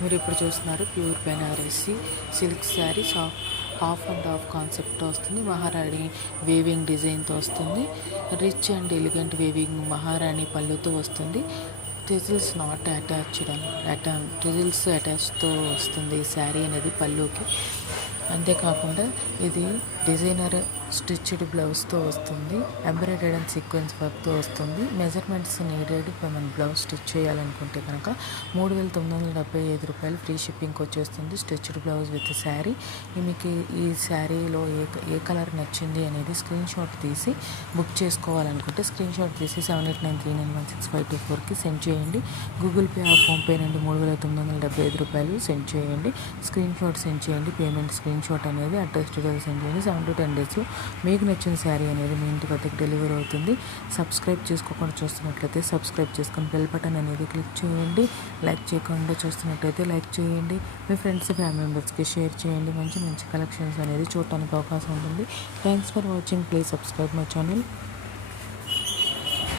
మీరు ఇప్పుడు చూస్తున్నారు pure Banarasi silk sari half and half కాన్సెప్ట్తో వస్తుంది. మహారాణి వేవింగ్ డిజైన్తో వస్తుంది. రిచ్ అండ్ ఎలిగెంట్ వేవింగ్ మహారాణి పళ్ళుతో వస్తుంది. టెజిల్స్ నాట్ అటాచ్డ్ టెజిల్స్ అటాచ్తో వస్తుంది ఈ శారీ అనేది పళ్ళుకి. అంతేకాకుండా ఇది డిజైనర్ స్టిచ్డ్ బ్లౌజ్తో వస్తుంది. ఎంబ్రాయిడరీ అండ్ సీక్వెన్స్ వర్క్తో వస్తుంది. మెజర్మెంట్స్ నీడెడ్ మన బ్లౌజ్ స్టిచ్ చేయాలనుకుంటే కనుక 3,975 ఫ్రీ షిప్పింగ్కి వచ్చేస్తుంది. Stitched blouse with sari. మీకు ఈ శారీలో ఏ కలర్ నచ్చింది అనేది స్క్రీన్ షాట్ తీసి బుక్ చేసుకోవాలనుకుంటే స్క్రీన్ షాట్ తీసి 7893916524కి సెండ్ చేయండి. గూగుల్ పే ఫోన్పే నుండి 3,975 సెండ్ చేయండి. స్క్రీన్ షాట్ సెండ్ చేయండి. పేమెంట్ స్క్రీన్ షాట్ అనేది అడ్రస్ డీటెయిల్స్ సెండ్ చేయండి. 7 to 10 days మీకు నచ్చిన శారీ అనేది మీ ఇంటి వద్దకు డెలివరీ అవుతుంది. సబ్స్క్రైబ్ చేసుకోకుండా చూస్తున్నట్లయితే సబ్స్క్రైబ్ చేసుకొని బెల్ బటన్ అనేది క్లిక్ చేయండి. లైక్ చేయకుండా చూస్తున్నట్లయితే లైక్ చేయండి. మీ ఫ్రెండ్స్ ఫ్యామిలీ మెంబర్స్కి షేర్ చేయండి. మంచి మంచి కలెక్షన్స్ అనేది చూడటానికి అవకాశం ఉంటుంది. Thanks for watching. Please subscribe my channel.